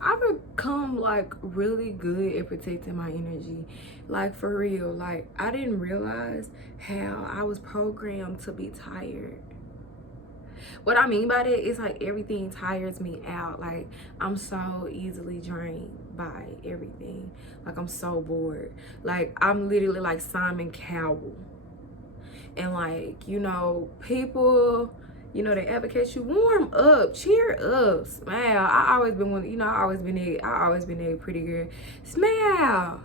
I've become like really good at protecting my energy. Like for real. Like I didn't realize how I was programmed to be tired. What I mean by that is like everything tires me out. Like I'm so easily drained by everything. Like I'm so bored. Like I'm literally like Simon Cowell. And like, people, they advocate you, warm up, cheer up, smile. I always been one, I always been a pretty girl. Smile.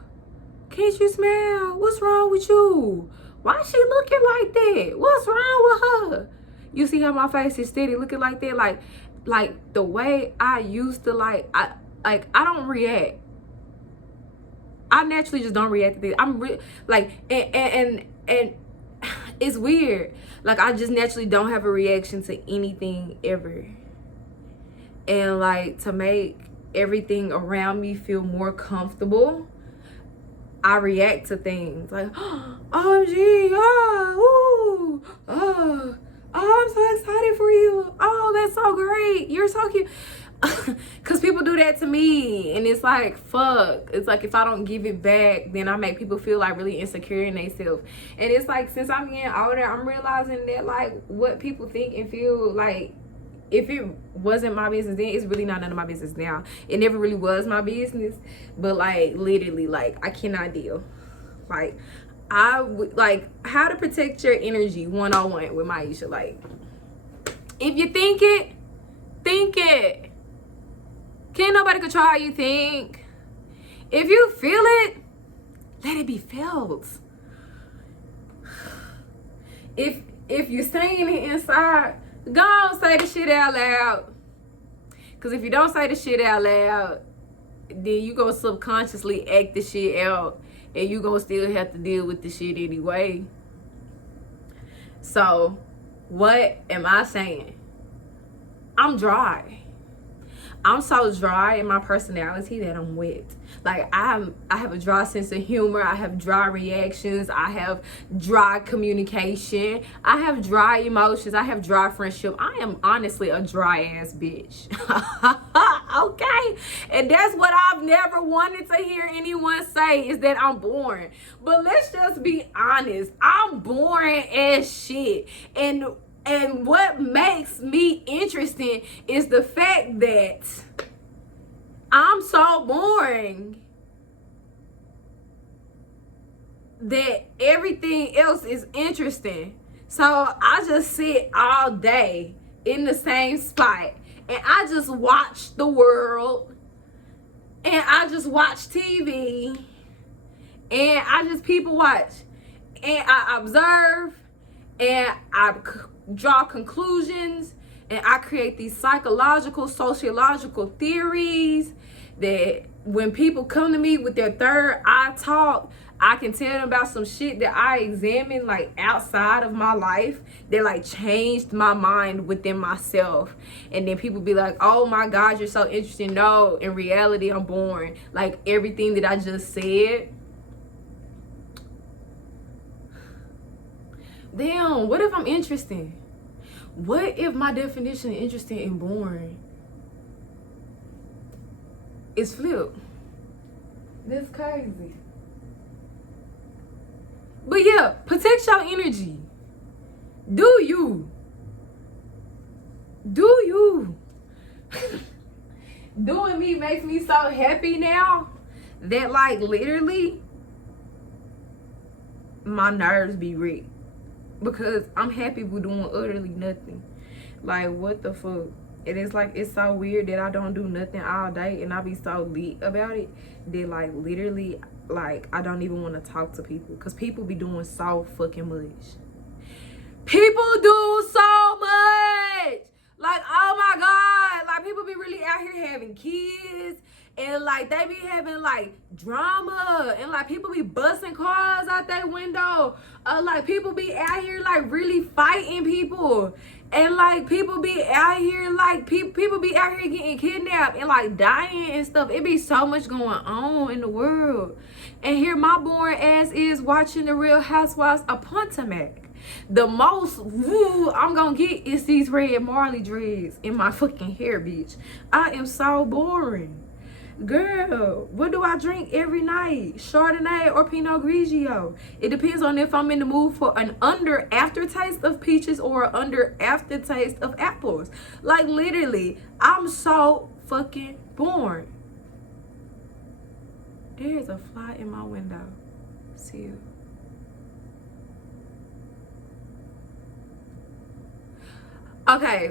Can't you smile? What's wrong with you? Why she looking like that? What's wrong with her? You see how my face is steady looking like that? Like the way I used to I don't react. I naturally just don't react to things. And it's weird. Like I just naturally don't have a reaction to anything ever. And like to make everything around me feel more comfortable, I react to things like, OMG, oh, I'm so excited for you. Oh, that's so great. You're so cute. Because people do that to me. And it's like, fuck. It's like if I don't give it back, then I make people feel like really insecure in themselves. And it's like since I'm getting older, I'm realizing that like what people think and feel like, if it wasn't my business then, it's really not none of my business now. It never really was my business. But like literally, like I cannot deal. Like I would like how to protect your energy 101 with Maisha. Like if you think it, think it. Can't nobody control how you think. If you feel it, let it be felt. If you're saying it inside, go on, say the shit out loud. Because if you don't say the shit out loud, then you gonna subconsciously act the shit out. And you gonna still have to deal with the shit anyway. So, what am I saying? I'm dry. I'm so dry in my personality that I'm wet. Like I have a dry sense of humor. I have dry reactions. I have dry communication. I have dry emotions. I have dry friendship. I am honestly a dry ass bitch. Okay? And that's what I've never wanted to hear anyone say, is that I'm boring. But let's just be honest. I'm boring as shit. And what makes me interesting is the fact that I'm so boring that everything else is interesting. So I just sit all day in the same spot and I just watch the world and I just watch TV and I just people watch and I observe and I draw conclusions and I create these psychological, sociological theories that when people come to me with their third eye talk, I can tell them about some shit that I examined like outside of my life that like changed my mind within myself. And then people be like, oh my God, you're so interesting. No, in reality, I'm boring. Like everything that I just said. Damn, what if I'm interesting? What if my definition of interesting and boring is flipped? That's crazy. But yeah, protect your energy. Do you? Doing me makes me so happy now that like literally my nerves be rigged. Because I'm happy with doing utterly nothing. Like, what the fuck? And it's like, it's so weird that I don't do nothing all day and I be so lit about it that like literally, like, I don't even want to talk to people. Because people be doing so fucking much. People do so much. Like, oh my God. Like, people be really out here having kids. And like they be having like drama and like people be busting cars out their window. Like people be out here like really fighting people. And like people be out here like people be out here getting kidnapped and like dying and stuff. It be so much going on in the world. And here my boring ass is watching the Real Housewives of Potomac. The most woo I'm gonna get is these red Marley dreads in my fucking hair, bitch. I am so boring. Girl, what do I drink every night? Chardonnay or Pinot Grigio. It depends on if I'm in the mood for an under aftertaste of peaches or an under aftertaste of apples. Like, literally, I'm so fucking bored. There's a fly in my window. See you. Okay.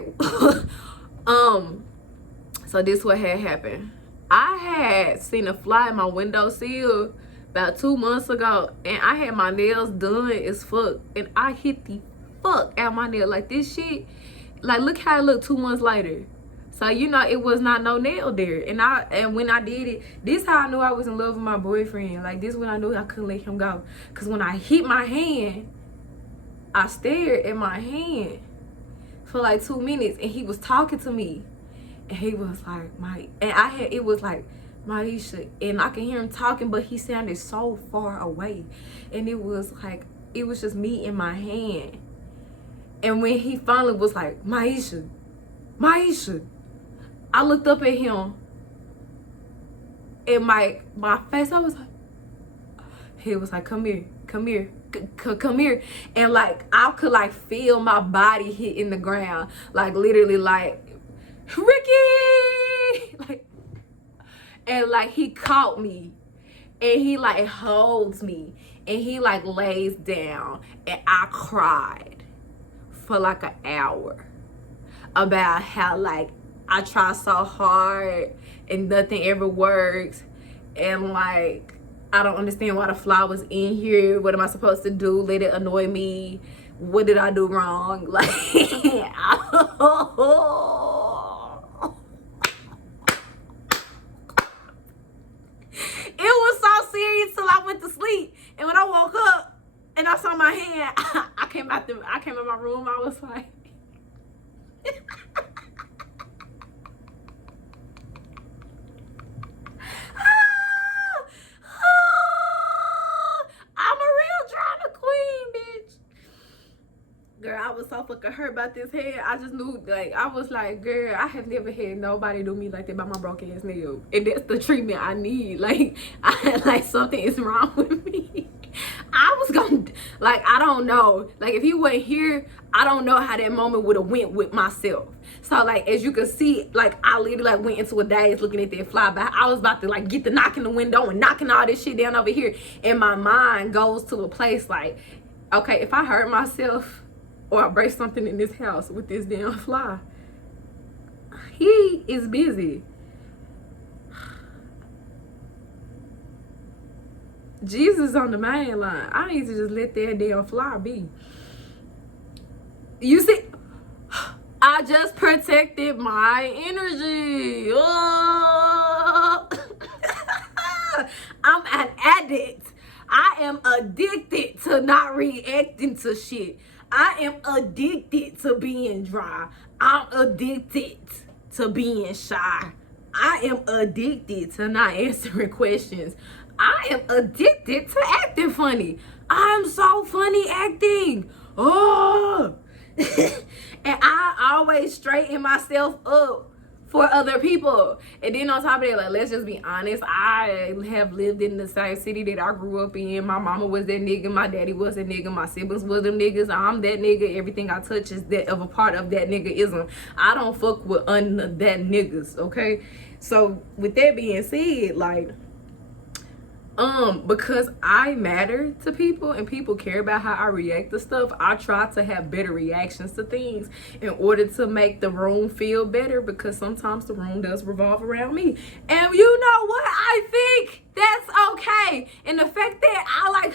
So this what had happened. I had seen a fly in my windowsill about 2 months ago, and I had my nails done as fuck, and I hit the fuck out my nail. Like, this shit, like, look how it looked 2 months later. So, you know, it was not no nail there. And when I did it, this how I knew I was in love with my boyfriend. Like, this when I knew I couldn't let him go. Because when I hit my hand, I stared at my hand for like 2 minutes, and he was talking to me. And he was like, it was like, Maisha, and I can hear him talking, but he sounded so far away. And it was like, it was just me in my hand. And when he finally was like, Maisha, I looked up at him, and my face, I was like, he was like, come here. And like, I could like feel my body hitting the ground. Like, literally, like, Ricky, like, and like he caught me, and he like holds me, and he like lays down, and I cried for like an hour about how like I try so hard and nothing ever works, and like I don't understand why the fly was in here. What am I supposed to do? Let it annoy me? What did I do wrong? Like, it was so serious till I went to sleep. And when I woke up and I saw my hand, I came out my room. I was like, I'm a real drama queen, bitch. Girl, I was so fucking hurt about this head. I just knew, like, I was like, girl, I have never had nobody do me like that by my broken ass nail. And that's the treatment I need. Like, like something is wrong with me. I was gonna, like, I don't know. Like, if he wasn't here, I don't know how that moment would have went with myself. So, like, as you can see, like, I literally, like, went into a daze looking at that fly by. I was about to, like, get the knocking the window and knocking all this shit down over here. And my mind goes to a place like, okay, if I hurt myself or I break something in this house with this damn fly, he is busy. Jesus on the main line. I need to just let that damn fly be. You see, I just protected my energy. Oh. I'm an addict. I am addicted to not reacting to shit. I am addicted to being dry. I'm addicted to being shy. I am addicted to not answering questions. I am addicted to acting funny. I'm so funny acting. Oh. And I always straighten myself up for other people. And then on top of that, like, let's just be honest, I have lived in the same city that I grew up in. My mama was that nigga, my daddy was that nigga, my siblings was them niggas, I'm that nigga. Everything I touch is that of a part of that niggaism. I don't fuck with that niggas, okay? So with that being said, like, because I matter to people and people care about how I react to stuff, I try to have better reactions to things in order to make the room feel better, because sometimes the room does revolve around me. And you know what? I think that's okay. And the fact that I like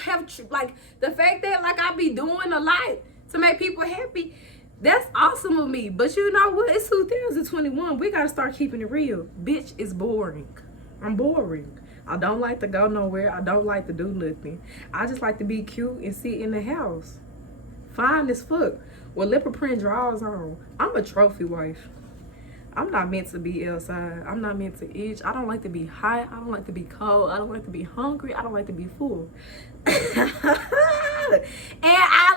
the fact that like I be doing a lot to make people happy, that's awesome of me. But you know what? It's 2021. We gotta start keeping it real. Bitch, it's boring. I'm boring. I don't like to go nowhere. I don't like to do nothing. I just like to be cute and sit in the house. Fine as fuck. With leopard print drawers on. I'm a trophy wife. I'm not meant to be outside. I'm not meant to itch. I don't like to be hot. I don't like to be cold. I don't like to be hungry. I don't like to be full. And I